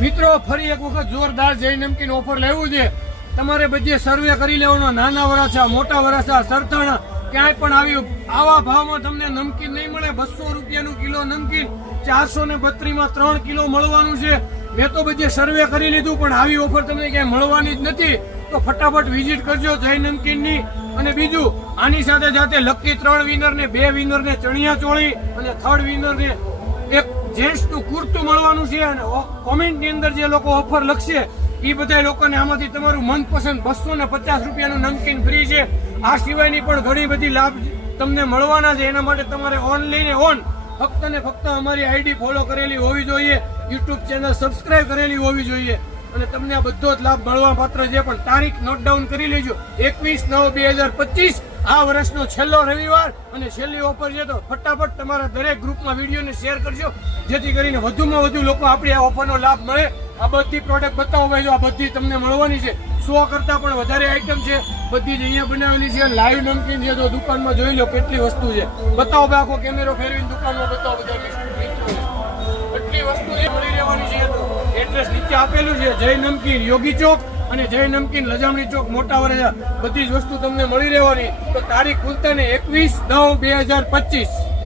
મિત્રો ફરી એક વખત જોરદાર જય નમકીન ઓફર લેવું છે. તમારે બધે સર્વે કરી લેવાનો. નાના વરાછા, મોટા વરાછા, સરથાણા ક્યાંય પણ આવ્યું આવા ભાવમાં તમને નમકીન નહીં મળે. 200 રૂપિયાનું કિલો નમકીન 432 માં 3 કિલો મળવાનું છે. મેં તો બધે સર્વે કરી લીધું પણ આવી ઓફર તમને ક્યાંય મળવાની જ નથી. તો ફટાફટ વિઝિટ કરજો જય નમકીનની. અને બીજું આની સાથે સાથે લકી 3 વિનર ને 2 વિનર ને ચણિયા ચોળી અને 3rd વિનર ને એક જેન્ટ્સ નું કુર્તું મળવાનું છે. અને કોમેન્ટ ની અંદર જે લોકો ઓફર લખશે એ બધા લોકોને આમાંથી તમારું મનપસંદ 250 રૂપિયાનું નમકીન ફ્રી છે. આ સિવાયની પણ ઘણી બધી લાભ તમને મળવાના છે. એના માટે તમારે ઓનલી ને ઓન ફક્ત ને ફક્ત અમારી આઈડી ફોલો કરેલી હોવી જોઈએ, યુટ્યુબ ચેનલ સબસ્ક્રાઇબ કરેલી હોવી જોઈએ અને તમને આ બધો જ લાભ મળવા પાત્ર છે. પણ તારીખ નોટ ડાઉન કરી લેજો, 21/9/2025 આ વર્ષનો છેલ્લો રવિવાર અને છેલ્લી ઓફર છે. તો ફટાફટ તમારા દરેક ગ્રુપમાં વિડીયોને શેર કરજો જેથી કરીને વધુમાં વધુ લોકો આપણી આ ઓફરનો લાભ મળે. આ બધી પ્રોડક્ટ બતાવો ભાઈ, જો આ બધી તમને મળવાની છે. 100 કરતા પણ વધારે આઈટમ છે, બધી જ અહીંયા બનાવેલી છે. લાઈવ નમકીન છે, તો દુકાનમાં જોઈ લો કેટલી વસ્તુ છે. બતાવો ભાઈ, આખો કેમેરો ફેરવીને દુકાનમાં બતાવો બધા એટલી વસ્તુ છે મળી રહેવાની છે. તો એડ્રેસ નીચે આપેલું છે, જય નમકીન યોગી ચોક અને જય નમકીન લજામણી ચોક મોટા વરેજા. બધી જ વસ્તુ તમને મળી રહેવાની. તો તારીખ ખુલતા ને 21/9/2025.